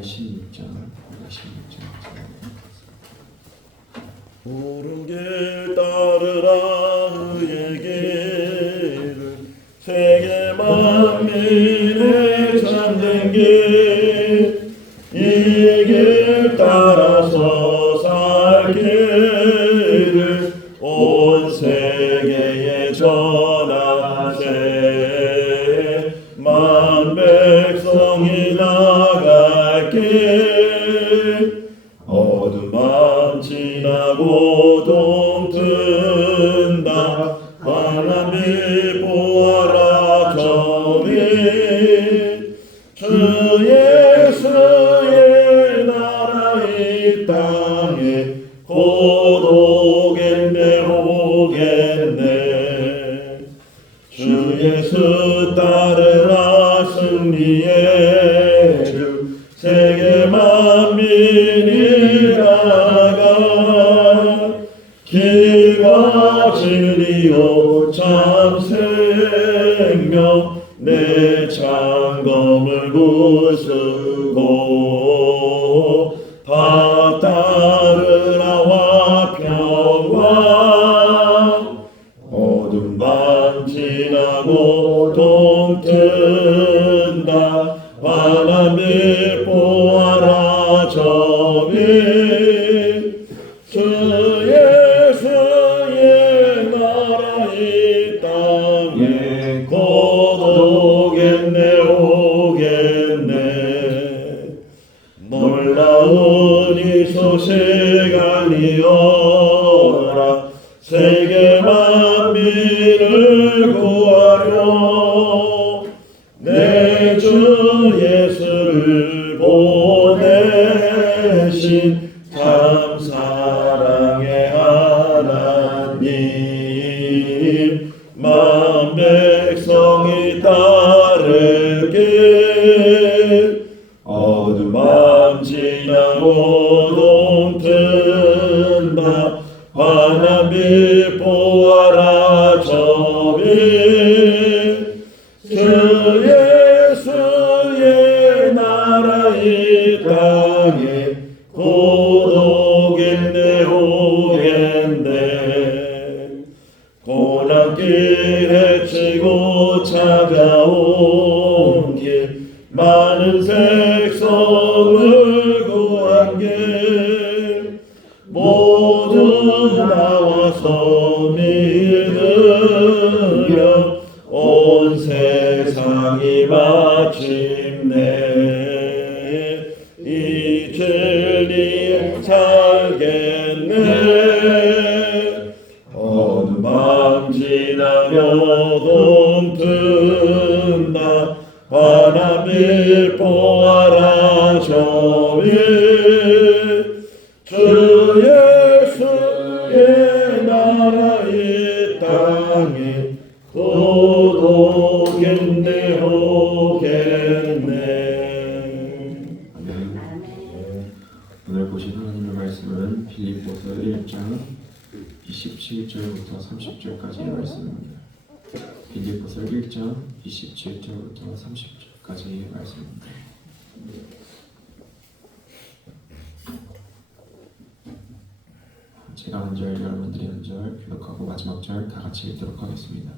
516장. 푸른 길 따르라 의의 길을 세계 만민의 참된 길 이 길 따라서 살 길을 온 세계에 전하세 만 백성이 나갈 길 어둠만 지나고 동튼다 하나님이 보아라 저리 주 예수의 나라 이 땅에 곧 오겠네 오겠네 주 예수 따르라 승리의 주 세계 만민이 나가 길과 진리요 참 생명 내 창검을 부수고 다 따르라 화평과 어둠 밤 지나고 동튼다 하나님 보아라 저리 주 예수의 나라 이 땅에 곧 오겠네 오겠네 놀라운 이 소식 알리어라 세계 만민을 구하려 내 주 예수를 보내신 참 사랑의 하나님 만 백성이 따르길 어둠 밤 지나고 동튼다 하나님 보아라 저리 주 예수의 나라 이 땅에 곧 오겠네 오겠네 고난길 헤치고 찾아온 길 많은 백성을 구한 길 모두 나와서 믿으려 온 세상이 마침내 이 진리에 살겠네 어둠 밤 지나며 동튼다 하나님 보아라 저리 주 예수의 나라 이 땅에 곧 오겠네 오겠네. 오늘 보신 하나님의 말씀은 빌립보서 1장 27절부터 30절까지의 말씀입니다. 빌립보서 1장 27절부터 30절까지의 말씀입니다. 제가 한 절, 여러분들이 한 절, 교독하고 마지막 절 다 같이 읽도록 하겠습니다.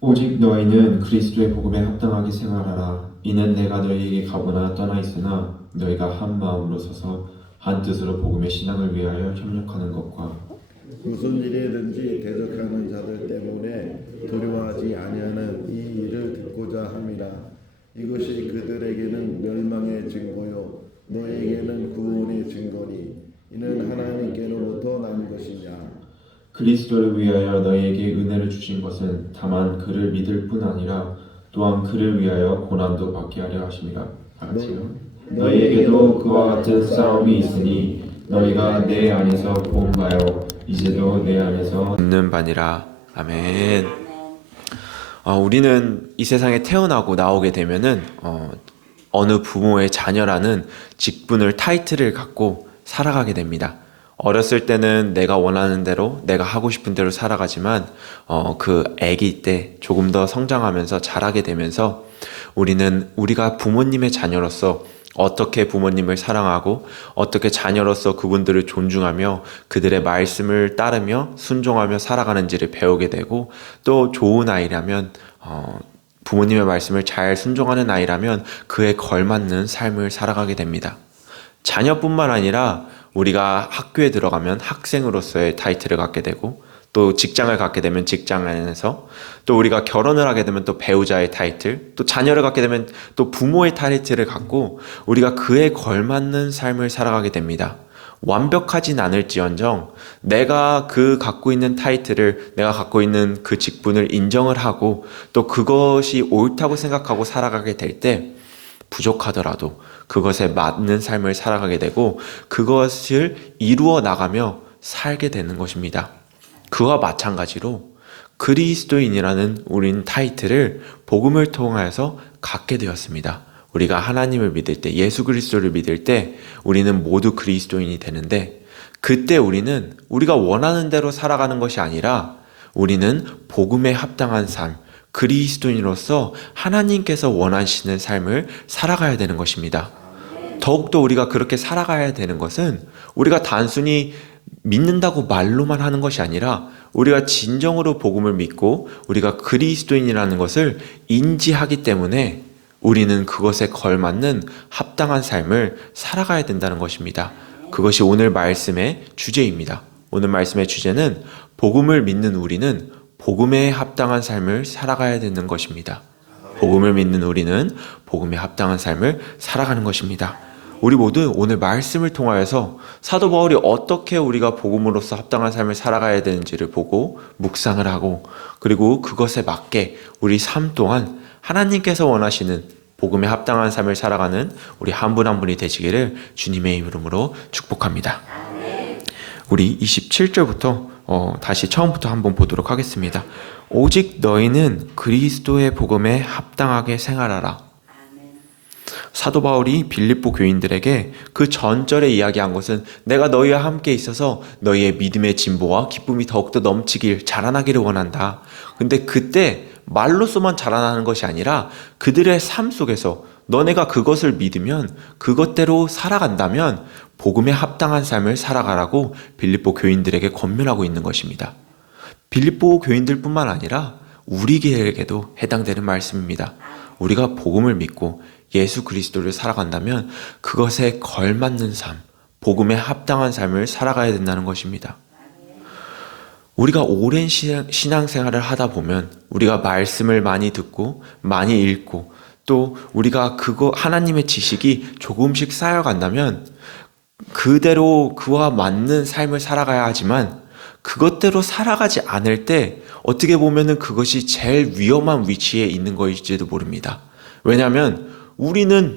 오직 너희는 그리스도의 복음에 합당하게 생활하라. 이는 내가 너희에게 가보나 떠나 있으나 너희가 한 마음으로 서서 한 뜻으로 복음의 신앙을 위하여 협력하는 것과 무슨 일이든지 대적하는 자들 때문에 두려워하지 아니하는 이 일을 듣고자 함이라. 이것이 그들에게는 멸망의 증거요 너에게는 구원의 증거니 이는 하나님께로부터 난 것이냐. 그리스도를 위하여 너희에게 은혜를 주신 것은 다만 그를 믿을 뿐 아니라 또한 그를 위하여 고난도 받게 하려 하심이라. 같이요. 너희에게도 그와 같은 싸움이 있으니 너희가 내 안에서 본 바요 이제도 내 안에서 있는 바니라. 아멘. 우리는 이 세상에 태어나고 나오게 되면은 어느 부모의 자녀라는 직분을 타이틀을 갖고 살아가게 됩니다. 어렸을 때는 내가 원하는 대로 내가 하고 싶은 대로 살아가지만 그 아기 때 조금 더 성장하면서 자라게 되면서 우리는 우리가 부모님의 자녀로서 어떻게 부모님을 사랑하고 어떻게 자녀로서 그분들을 존중하며 그들의 말씀을 따르며 순종하며 살아가는지를 배우게 되고, 또 좋은 아이라면 부모님의 말씀을 잘 순종하는 아이라면 그에 걸맞는 삶을 살아가게 됩니다. 자녀뿐만 아니라 우리가 학교에 들어가면 학생으로서의 타이틀을 갖게 되고, 또 직장을 갖게 되면 직장 안에서, 또 우리가 결혼을 하게 되면 또 배우자의 타이틀, 또 자녀를 갖게 되면 또 부모의 타이틀을 갖고 우리가 그에 걸맞는 삶을 살아가게 됩니다. 완벽하진 않을지언정 내가 그 갖고 있는 타이틀을, 내가 갖고 있는 그 직분을 인정을 하고 또 그것이 옳다고 생각하고 살아가게 될 때 부족하더라도 그것에 맞는 삶을 살아가게 되고 그것을 이루어 나가며 살게 되는 것입니다. 그와 마찬가지로 그리스도인이라는 우린 타이틀을 복음을 통하여서 갖게 되었습니다. 우리가 하나님을 믿을 때, 예수 그리스도를 믿을 때 우리는 모두 그리스도인이 되는데, 그때 우리는 우리가 원하는 대로 살아가는 것이 아니라 우리는 복음에 합당한 삶, 그리스도인으로서 하나님께서 원하시는 삶을 살아가야 되는 것입니다. 더욱더 우리가 그렇게 살아가야 되는 것은 우리가 단순히 믿는다고 말로만 하는 것이 아니라 우리가 진정으로 복음을 믿고 우리가 그리스도인이라는 것을 인지하기 때문에 우리는 그것에 걸맞는 합당한 삶을 살아가야 된다는 것입니다. 그것이 오늘 말씀의 주제입니다. 오늘 말씀의 주제는 복음을 믿는 우리는 복음에 합당한 삶을 살아가야 되는 것입니다. 복음을 믿는 우리는 복음에 합당한 삶을 살아가는 것입니다. 우리 모두 오늘 말씀을 통하여서 사도 바울이 어떻게 우리가 복음으로서 합당한 삶을 살아가야 되는지를 보고 묵상을 하고, 그리고 그것에 맞게 우리 삶 또한 하나님께서 원하시는 복음에 합당한 삶을 살아가는 우리 한 분 한 분이 되시기를 주님의 이름으로 축복합니다. 우리 27절부터 다시 처음부터 한번 보도록 하겠습니다. 오직 너희는 그리스도의 복음에 합당하게 생활하라. 사도 바울이 빌립보 교인들에게 그 전절에 이야기한 것은 내가 너희와 함께 있어서 너희의 믿음의 진보와 기쁨이 더욱더 넘치길, 자라나기를 원한다. 근데 그때 말로서만 자라나는 것이 아니라 그들의 삶 속에서 너네가 그것을 믿으면, 그것대로 살아간다면 복음에 합당한 삶을 살아가라고 빌립보 교인들에게 권면하고 있는 것입니다. 빌립보 교인들뿐만 아니라 우리에게도 해당되는 말씀입니다. 우리가 복음을 믿고 예수 그리스도를 살아간다면 그것에 걸맞는 삶, 복음에 합당한 삶을 살아가야 된다는 것입니다. 우리가 오랜 신앙생활을 하다 보면 우리가 말씀을 많이 듣고 많이 읽고 또 우리가 하나님의 지식이 조금씩 쌓여간다면 그대로 그와 맞는 삶을 살아가야 하지만, 그것대로 살아가지 않을 때 어떻게 보면은 그것이 제일 위험한 위치에 있는 것일지도 모릅니다. 왜냐하면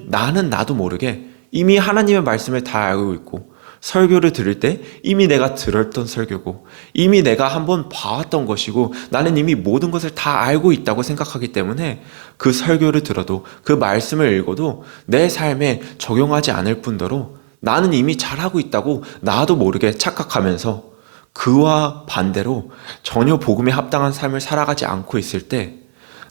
나는 나도 모르게 이미 하나님의 말씀을 다 알고 있고, 설교를 들을 때 이미 내가 들었던 설교고 이미 내가 한번 봐왔던 것이고 나는 이미 모든 것을 다 알고 있다고 생각하기 때문에 그 설교를 들어도 그 말씀을 읽어도 내 삶에 적용하지 않을 뿐더러 나는 이미 잘하고 있다고 나도 모르게 착각하면서 그와 반대로 전혀 복음에 합당한 삶을 살아가지 않고 있을 때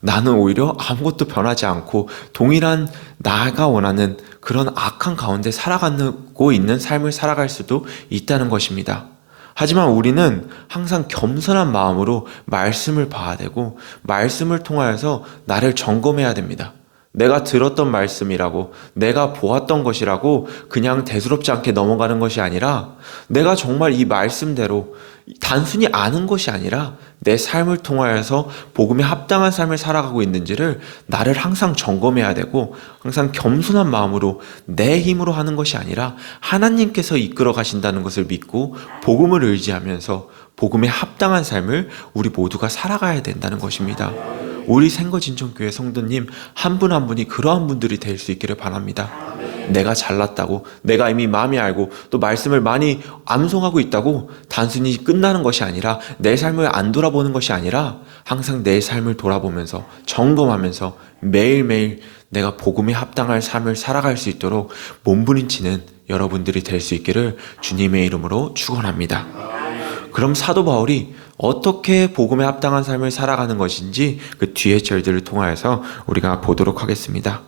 나는 오히려 아무것도 변하지 않고 동일한 나가 원하는 그런 악한 가운데 살아가고 있는 삶을 살아갈 수도 있다는 것입니다. 하지만 우리는 항상 겸손한 마음으로 말씀을 봐야 되고 말씀을 통하여서 나를 점검해야 됩니다. 내가 들었던 말씀이라고, 내가 보았던 것이라고 그냥 대수롭지 않게 넘어가는 것이 아니라 내가 정말 이 말씀대로 단순히 아는 것이 아니라 내 삶을 통하여서 복음에 합당한 삶을 살아가고 있는지를 나를 항상 점검해야 되고, 항상 겸손한 마음으로 내 힘으로 하는 것이 아니라 하나님께서 이끌어 가신다는 것을 믿고 복음을 의지하면서 복음에 합당한 삶을 우리 모두가 살아가야 된다는 것입니다. 우리 생거진정교회 성도님 한 분 한 분이 그러한 분들이 될 수 있기를 바랍니다. 내가 잘났다고, 내가 이미 마음이 알고 또 말씀을 많이 암송하고 있다고 단순히 끝나는 것이 아니라, 내 삶을 안 돌아보는 것이 아니라 항상 내 삶을 돌아보면서 점검하면서 매일매일 내가 복음에 합당할 삶을 살아갈 수 있도록 몸부림치는 여러분들이 될 수 있기를 주님의 이름으로 축원합니다. 그럼 사도 바울이 어떻게 복음에 합당한 삶을 살아가는 것인지 그 뒤의 절들을 통하여서 우리가 보도록 하겠습니다.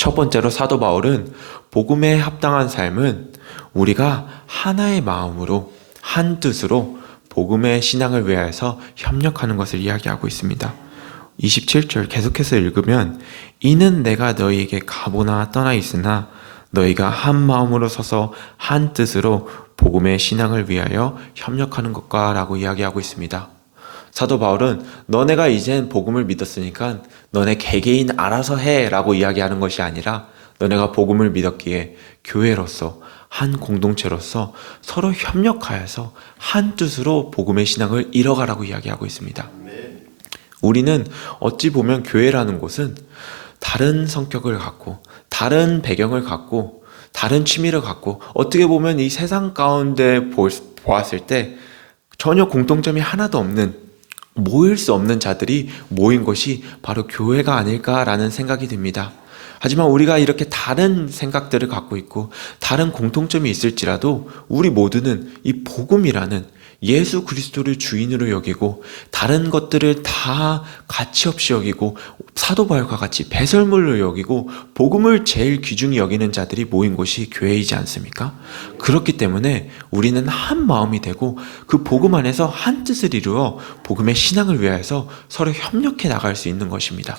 첫 번째로 사도 바울은 복음에 합당한 삶은 우리가 하나의 마음으로 한 뜻으로 복음의 신앙을 위하여서 협력하는 것을 이야기하고 있습니다. 27절 계속해서 읽으면 이는 내가 너희에게 가보나 떠나 있으나 너희가 한 마음으로 서서 한 뜻으로 복음의 신앙을 위하여 협력하는 것과 라고 이야기하고 있습니다. 사도 바울은 너네가 이젠 복음을 믿었으니까 너네 개개인 알아서 해 라고 이야기하는 것이 아니라 너네가 복음을 믿었기에 교회로서 한 공동체로서 서로 협력하여서 한 뜻으로 복음의 신앙을 이뤄가라고 이야기하고 있습니다. 우리는 어찌 보면 교회라는 곳은 다른 성격을 갖고 다른 배경을 갖고 다른 취미를 갖고 어떻게 보면 이 세상 가운데 보았을 때 전혀 공통점이 하나도 없는 모일 수 없는 자들이 모인 것이 바로 교회가 아닐까라는 생각이 듭니다. 하지만 우리가 이렇게 다른 생각들을 갖고 있고 다른 공통점이 있을지라도 우리 모두는 이 복음이라는 예수 그리스도를 주인으로 여기고 다른 것들을 다 가치 없이 여기고 사도 바울과 같이 배설물로 여기고 복음을 제일 귀중히 여기는 자들이 모인 곳이 교회이지 않습니까? 그렇기 때문에 우리는 한 마음이 되고 그 복음 안에서 한 뜻을 이루어 복음의 신앙을 위하여서 서로 협력해 나갈 수 있는 것입니다.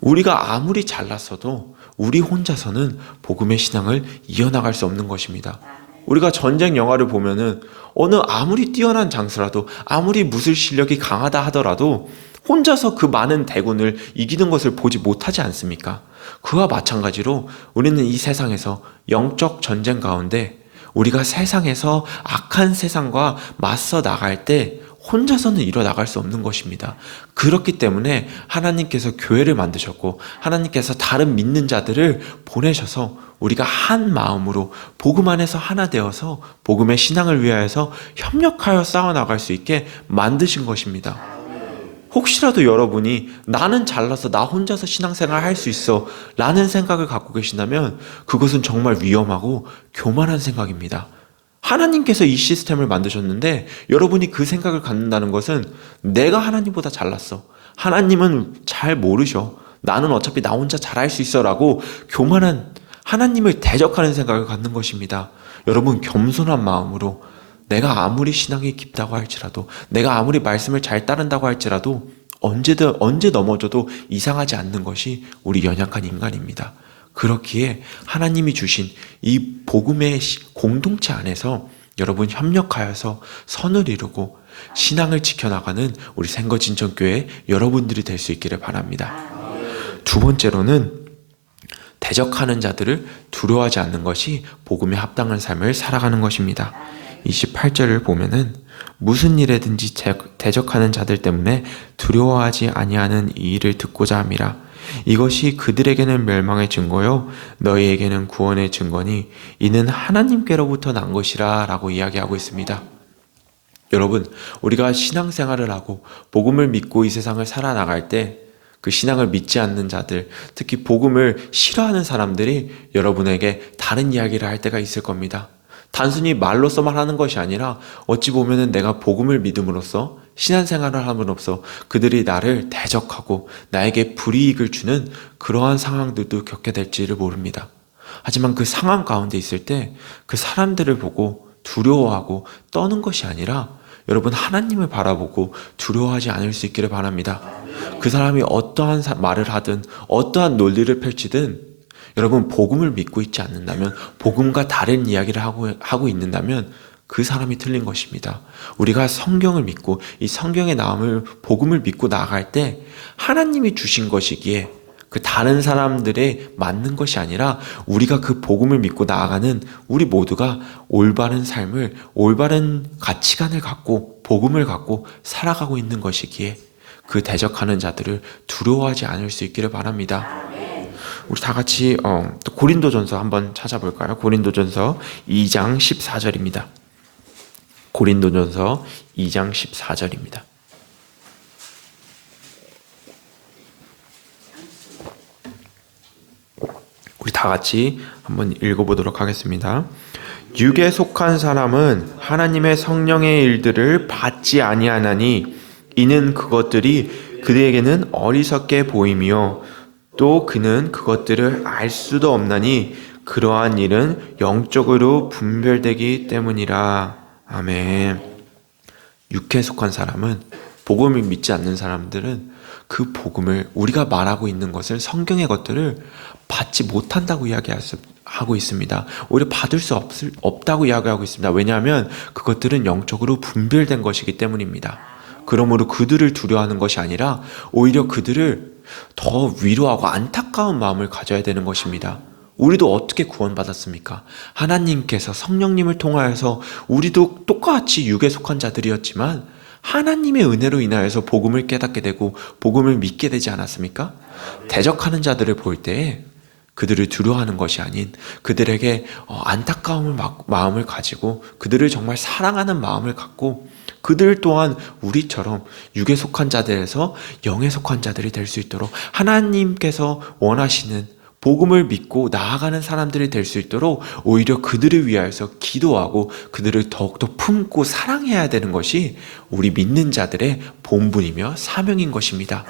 우리가 아무리 잘났어도 우리 혼자서는 복음의 신앙을 이어나갈 수 없는 것입니다. 우리가 전쟁 영화를 보면은 어느 아무리 뛰어난 장수라도 아무리 무술 실력이 강하다 하더라도 혼자서 그 많은 대군을 이기는 것을 보지 못하지 않습니까? 그와 마찬가지로 우리는 이 세상에서 영적 전쟁 가운데 우리가 세상에서 악한 세상과 맞서 나갈 때 혼자서는 이뤄나갈 수 없는 것입니다. 그렇기 때문에 하나님께서 교회를 만드셨고 하나님께서 다른 믿는 자들을 보내셔서 우리가 한 마음으로 복음 안에서 하나 되어서 복음의 신앙을 위하여서 협력하여 싸워나갈 수 있게 만드신 것입니다. 혹시라도 여러분이 나는 잘나서 나 혼자서 신앙생활 할 수 있어 라는 생각을 갖고 계신다면 그것은 정말 위험하고 교만한 생각입니다. 하나님께서 이 시스템을 만드셨는데 여러분이 그 생각을 갖는다는 것은 내가 하나님보다 잘났어. 하나님은 잘 모르셔. 나는 어차피 나 혼자 잘할 수 있어 라고 교만한 하나님을 대적하는 생각을 갖는 것입니다. 여러분 겸손한 마음으로 내가 아무리 신앙이 깊다고 할지라도 내가 아무리 말씀을 잘 따른다고 할지라도 언제 넘어져도 이상하지 않는 것이 우리 연약한 인간입니다. 그렇기에 하나님이 주신 이 복음의 공동체 안에서 여러분 협력하여서 선을 이루고 신앙을 지켜나가는 우리 생거진천교회 여러분들이 될 수 있기를 바랍니다. 두 번째로는 대적하는 자들을 두려워하지 않는 것이 복음에 합당한 삶을 살아가는 것입니다. 28절을 보면은 무슨 일에든지 대적하는 자들 때문에 두려워하지 아니하는 이 일을 듣고자 함이라. 이것이 그들에게는 멸망의 증거요 너희에게는 구원의 증거니 이는 하나님께로부터 난 것이라 라고 이야기하고 있습니다. 여러분, 우리가 신앙생활을 하고 복음을 믿고 이 세상을 살아나갈 때 그 신앙을 믿지 않는 자들, 특히 복음을 싫어하는 사람들이 여러분에게 다른 이야기를 할 때가 있을 겁니다. 단순히 말로서만 하는 것이 아니라 어찌 보면은 내가 복음을 믿음으로써 신앙생활을 함으로써 그들이 나를 대적하고 나에게 불이익을 주는 그러한 상황들도 겪게 될지를 모릅니다. 하지만 그 상황 가운데 있을 때 그 사람들을 보고 두려워하고 떠는 것이 아니라 여러분 하나님을 바라보고 두려워하지 않을 수 있기를 바랍니다. 그 사람이 어떠한 말을 하든 어떠한 논리를 펼치든 여러분 복음을 믿고 있지 않는다면 복음과 다른 이야기를 하고 있는다면 그 사람이 틀린 것입니다. 우리가 성경을 믿고 이 성경의 나음을 복음을 믿고 나아갈 때 하나님이 주신 것이기에 그 다른 사람들의 맞는 것이 아니라 우리가 그 복음을 믿고 나아가는 우리 모두가 올바른 삶을 올바른 가치관을 갖고 복음을 갖고 살아가고 있는 것이기에 그 대적하는 자들을 두려워하지 않을 수 있기를 바랍니다. 우리 다 같이 또 고린도전서 한번 찾아볼까요? 고린도전서 2장 14절입니다. 고린도전서 2장 14절입니다. 우리 다 같이 한번 읽어보도록 하겠습니다. 육에 속한 사람은 하나님의 성령의 일들을 받지 아니하나니 이는 그것들이 그들에게는 어리석게 보임이요 또 그는 그것들을 알 수도 없나니 그러한 일은 영적으로 분별되기 때문이라. 아멘. 육체에 속한 사람은, 복음을 믿지 않는 사람들은 그 복음을, 우리가 말하고 있는 것을, 성경의 것들을 받지 못한다고 이야기하고 있습니다. 오히려 받을 수 없다고 이야기하고 있습니다. 왜냐하면 그것들은 영적으로 분별된 것이기 때문입니다. 그러므로 그들을 두려워하는 것이 아니라 오히려 그들을 더 위로하고 안타까운 마음을 가져야 되는 것입니다. 우리도 어떻게 구원받았습니까? 하나님께서 성령님을 통하여서, 우리도 똑같이 육에 속한 자들이었지만 하나님의 은혜로 인하여서 복음을 깨닫게 되고 복음을 믿게 되지 않았습니까? 대적하는 자들을 볼 때에 그들을 두려워하는 것이 아닌 그들에게 안타까운 마음을 가지고 그들을 정말 사랑하는 마음을 갖고 그들 또한 우리처럼 육에 속한 자들에서 영에 속한 자들이 될 수 있도록 하나님께서 원하시는 복음을 믿고 나아가는 사람들이 될 수 있도록 오히려 그들을 위하여서 기도하고 그들을 더욱더 품고 사랑해야 되는 것이 우리 믿는 자들의 본분이며 사명인 것입니다.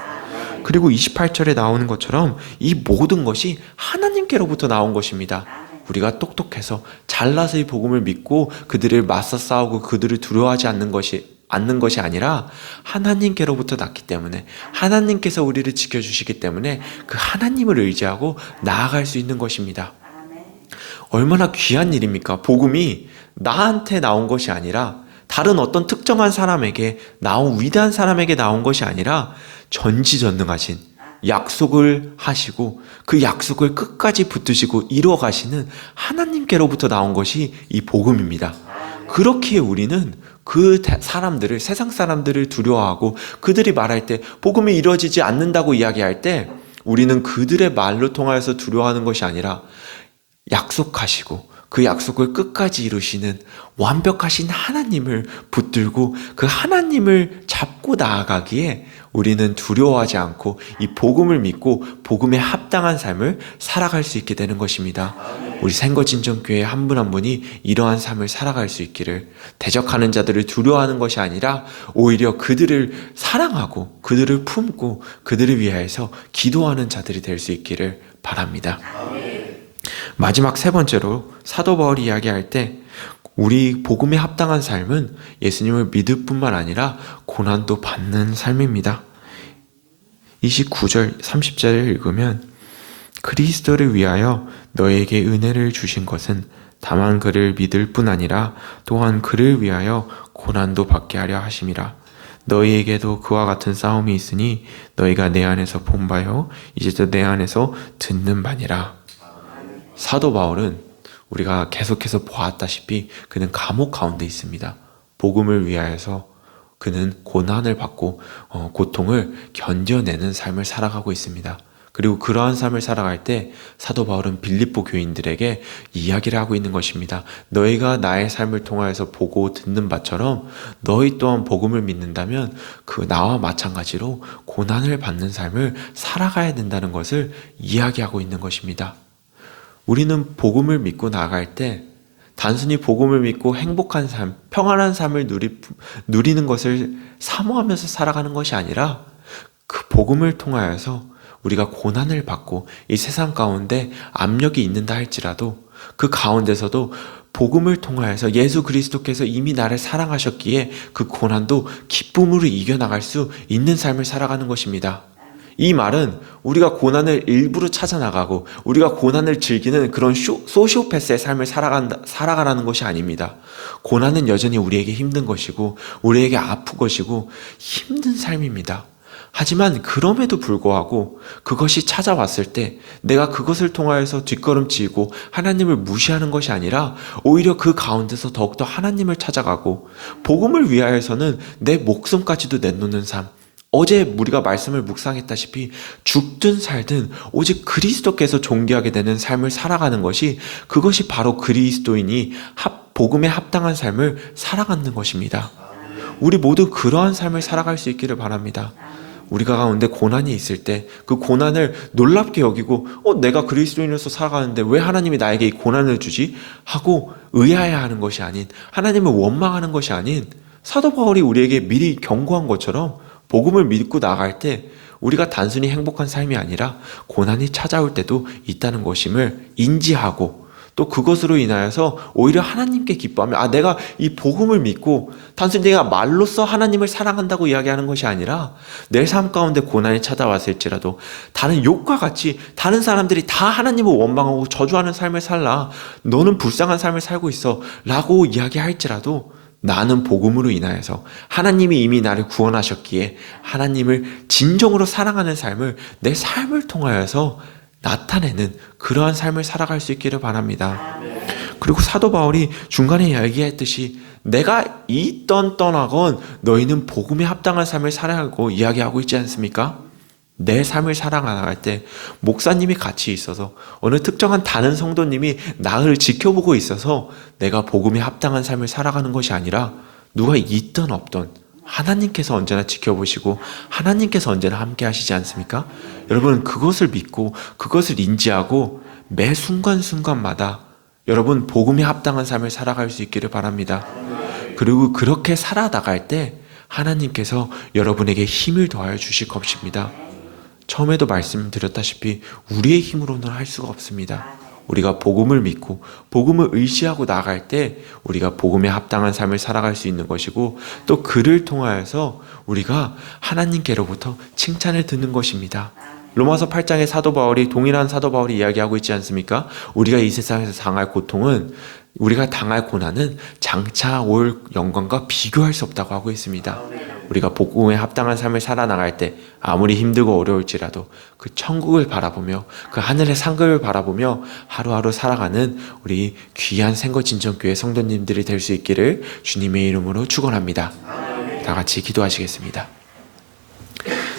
그리고 28절에 나오는 것처럼 이 모든 것이 하나님께로부터 나온 것입니다. 우리가 똑똑해서 잘나서 이 복음을 믿고 그들을 맞서 싸우고 그들을 두려워하지 않는 것이 아니라 하나님께로부터 났기 때문에, 하나님께서 우리를 지켜주시기 때문에 그 하나님을 의지하고 나아갈 수 있는 것입니다. 얼마나 귀한 일입니까? 복음이 나한테 나온 것이 아니라 다른 어떤 특정한 사람에게 나온, 위대한 사람에게 나온 것이 아니라 전지전능하신, 약속을 하시고 그 약속을 끝까지 붙드시고 이루어 가시는 하나님께로부터 나온 것이 이 복음입니다. 그렇기에 우리는 그 사람들을, 세상 사람들을 두려워하고 그들이 말할 때, 복음이 이루어지지 않는다고 이야기할 때 우리는 그들의 말로 통하여서 두려워하는 것이 아니라 약속하시고 그 약속을 끝까지 이루시는 완벽하신 하나님을 붙들고 그 하나님을 잡고 나아가기에 우리는 두려워하지 않고 이 복음을 믿고 복음에 합당한 삶을 살아갈 수 있게 되는 것입니다. 우리 생거진정교회 한 분 한 분이 이러한 삶을 살아갈 수 있기를, 대적하는 자들을 두려워하는 것이 아니라 오히려 그들을 사랑하고 그들을 품고 그들을 위하여서 기도하는 자들이 될 수 있기를 바랍니다. 마지막 세 번째로 사도 바울이 이야기할 때 우리 복음에 합당한 삶은 예수님을 믿을 뿐만 아니라 고난도 받는 삶입니다. 29절 30절을 읽으면 그리스도를 위하여 너에게 은혜를 주신 것은 다만 그를 믿을 뿐 아니라 또한 그를 위하여 고난도 받게 하려 하심이라. 너희에게도 그와 같은 싸움이 있으니 너희가 내 안에서 본 바요 이제도 내 안에서 듣는 바니라. 사도 바울은 우리가 계속해서 보았다시피 그는 감옥 가운데 있습니다. 복음을 위하여서 그는 고난을 받고 고통을 견뎌내는 삶을 살아가고 있습니다. 그리고 그러한 삶을 살아갈 때 사도 바울은 빌립보 교인들에게 이야기를 하고 있는 것입니다. 너희가 나의 삶을 통하여서 보고 듣는 바처럼 너희 또한 복음을 믿는다면 그 나와 마찬가지로 고난을 받는 삶을 살아가야 된다는 것을 이야기하고 있는 것입니다. 우리는 복음을 믿고 나아갈 때 단순히 복음을 믿고 행복한 삶, 평안한 삶을 누리는 것을 사모하면서 살아가는 것이 아니라 그 복음을 통하여서 우리가 고난을 받고 이 세상 가운데 압력이 있는다 할지라도 그 가운데서도 복음을 통하여서 예수 그리스도께서 이미 나를 사랑하셨기에 그 고난도 기쁨으로 이겨나갈 수 있는 삶을 살아가는 것입니다. 이 말은 우리가 고난을 일부러 찾아나가고 우리가 고난을 즐기는 그런 소시오패스의 삶을 살아가라는 것이 아닙니다. 고난은 여전히 우리에게 힘든 것이고 우리에게 아픈 것이고 힘든 삶입니다. 하지만 그럼에도 불구하고 그것이 찾아왔을 때 내가 그것을 통하여서 뒷걸음치고 하나님을 무시하는 것이 아니라 오히려 그 가운데서 더욱더 하나님을 찾아가고 복음을 위하여서는 내 목숨까지도 내놓는 삶, 어제 우리가 말씀을 묵상했다시피 죽든 살든 오직 그리스도께서 존귀하게 되는 삶을 살아가는 것이, 그것이 바로 그리스도인이 복음에 합당한 삶을 살아가는 것입니다. 우리 모두 그러한 삶을 살아갈 수 있기를 바랍니다. 우리가 가운데 고난이 있을 때 그 고난을 놀랍게 여기고 내가 그리스도인으로서 살아가는데 왜 하나님이 나에게 이 고난을 주지? 하고 의아해하는 것이 아닌, 하나님을 원망하는 것이 아닌, 사도 바울이 우리에게 미리 경고한 것처럼 복음을 믿고 나갈 때 우리가 단순히 행복한 삶이 아니라 고난이 찾아올 때도 있다는 것임을 인지하고 또 그것으로 인하여서 오히려 하나님께 기뻐하며 내가 이 복음을 믿고 단순히 내가 말로써 하나님을 사랑한다고 이야기하는 것이 아니라 내 삶 가운데 고난이 찾아왔을지라도 다른 욥과 같이 다른 사람들이 다 하나님을 원망하고 저주하는 삶을 살라, 너는 불쌍한 삶을 살고 있어 라고 이야기할지라도 나는 복음으로 인하여서 하나님이 이미 나를 구원하셨기에 하나님을 진정으로 사랑하는 삶을 내 삶을 통하여서 나타내는 그러한 삶을 살아갈 수 있기를 바랍니다. 그리고 사도 바울이 중간에 이야기했듯이 내가 있던 떠나건 너희는 복음에 합당한 삶을 살아가고 이야기하고 있지 않습니까? 내 삶을 살아나갈 때 목사님이 같이 있어서 어느 특정한 다른 성도님이 나를 지켜보고 있어서 내가 복음에 합당한 삶을 살아가는 것이 아니라 누가 있든 없든 하나님께서 언제나 지켜보시고 하나님께서 언제나 함께 하시지 않습니까? 여러분 그것을 믿고 그것을 인지하고 매 순간순간마다 여러분 복음에 합당한 삶을 살아갈 수 있기를 바랍니다. 그리고 그렇게 살아나갈 때 하나님께서 여러분에게 힘을 더하여 주실 것입니다. 처음에도 말씀드렸다시피 우리의 힘으로는 할 수가 없습니다. 우리가 복음을 믿고 복음을 의지하고 나갈 때 우리가 복음에 합당한 삶을 살아갈 수 있는 것이고 또 그를 통하여서 우리가 하나님께로부터 칭찬을 듣는 것입니다. 로마서 8장의 사도 바울이 동일한 사도 바울이 이야기하고 있지 않습니까? 우리가 이 세상에서 당할 고통은 우리가 당할 고난은 장차 올 영광과 비교할 수 없다고 하고 있습니다. 우리가 복음에 합당한 삶을 살아나갈 때 아무리 힘들고 어려울지라도 그 천국을 바라보며 그 하늘의 상급을 바라보며 하루하루 살아가는 우리 귀한 생거진정교회 성도님들이 될 수 있기를 주님의 이름으로 축원합니다. 다 같이 기도하시겠습니다.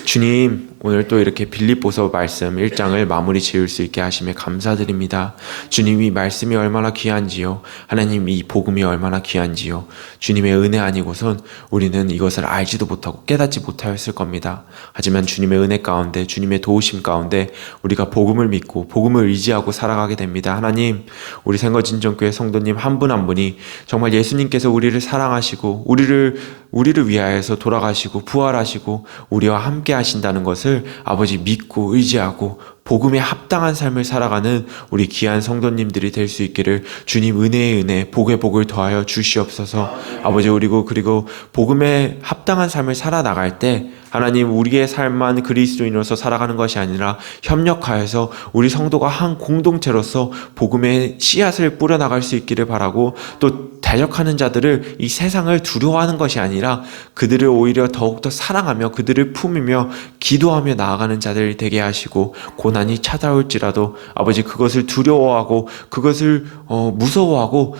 주님, 오늘 또 이렇게 빌립보서 말씀 1장을 마무리 지을 수 있게 하심에 감사드립니다. 주님이 말씀이 얼마나 귀한지요, 하나님 이 복음이 얼마나 귀한지요, 주님의 은혜 아니고선 우리는 이것을 알지도 못하고 깨닫지 못하였을 겁니다. 하지만 주님의 은혜 가운데, 주님의 도우심 가운데 우리가 복음을 믿고 복음을 의지하고 살아가게 됩니다. 하나님, 우리 생거진정교회 성도님 한 분 한 분이 정말 예수님께서 우리를 사랑하시고 우리를 위하여서 돌아가시고 부활하시고 우리와 함께 하신다는 것을 아버지 믿고 의지하고 복음에 합당한 삶을 살아가는 우리 귀한 성도님들이 될 수 있기를 주님 은혜의 은혜, 복의 복을 더하여 주시옵소서. 아버지, 그리고 복음에 합당한 삶을 살아나갈 때 하나님 우리의 삶만 그리스도인으로서 살아가는 것이 아니라 협력하여서 우리 성도가 한 공동체로서 복음의 씨앗을 뿌려나갈 수 있기를 바라고, 또 대적하는 자들을 이 세상을 두려워하는 것이 아니라 그들을 오히려 더욱더 사랑하며 그들을 품으며 기도하며 나아가는 자들이 되게 하시고, 고난이 찾아올지라도 아버지 그것을 두려워하고 그것을 무서워하고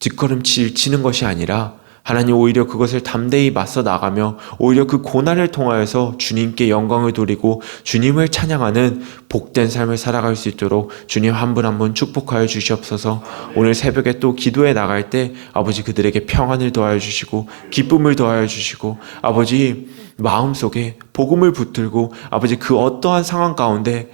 뒷걸음질 치는 것이 아니라 하나님 오히려 그것을 담대히 맞서 나가며 오히려 그 고난을 통하여서 주님께 영광을 돌리고 주님을 찬양하는 복된 삶을 살아갈 수 있도록 주님 한 분 한 분 축복하여 주시옵소서. 오늘 새벽에 또 기도에 나갈 때 아버지 그들에게 평안을 더하여 주시고 기쁨을 더하여 주시고, 아버지 마음속에 복음을 붙들고 아버지 그 어떠한 상황 가운데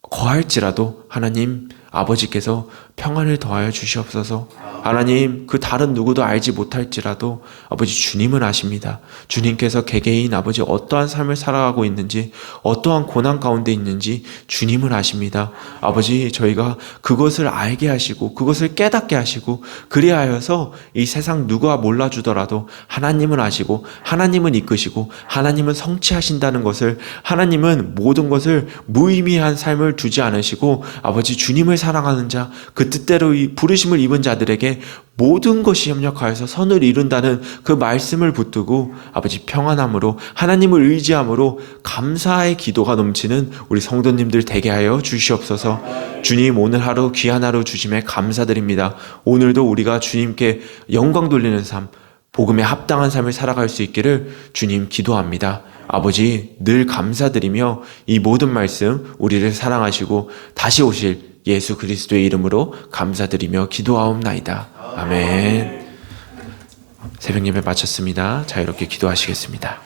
거할지라도 하나님 아버지께서 평안을 더하여 주시옵소서. 하나님 그 다른 누구도 알지 못할지라도 아버지 주님은 아십니다. 주님께서 개개인 아버지 어떠한 삶을 살아가고 있는지, 어떠한 고난 가운데 있는지 주님은 아십니다. 아버지 저희가 그것을 알게 하시고 그것을 깨닫게 하시고, 그리하여서 이 세상 누가 몰라주더라도 하나님은 아시고 하나님은 이끄시고 하나님은 성취하신다는 것을, 하나님은 모든 것을 무의미한 삶을 두지 않으시고 아버지 주님을 사랑하는 자, 그 뜻대로 부르심을 입은 자들에게 모든 것이 협력하여서 선을 이룬다는 그 말씀을 붙들고 아버지 평안함으로 하나님을 의지함으로 감사의 기도가 넘치는 우리 성도님들 되게 하여 주시옵소서. 주님 오늘 하루 귀한 하루 주심에 감사드립니다. 오늘도 우리가 주님께 영광 돌리는 삶, 복음에 합당한 삶을 살아갈 수 있기를 주님 기도합니다. 아버지 늘 감사드리며 이 모든 말씀 우리를 사랑하시고 다시 오실 예수 그리스도의 이름으로 감사드리며 기도하옵나이다. 아멘. 새벽 예배 마쳤습니다. 자유롭게 기도하시겠습니다.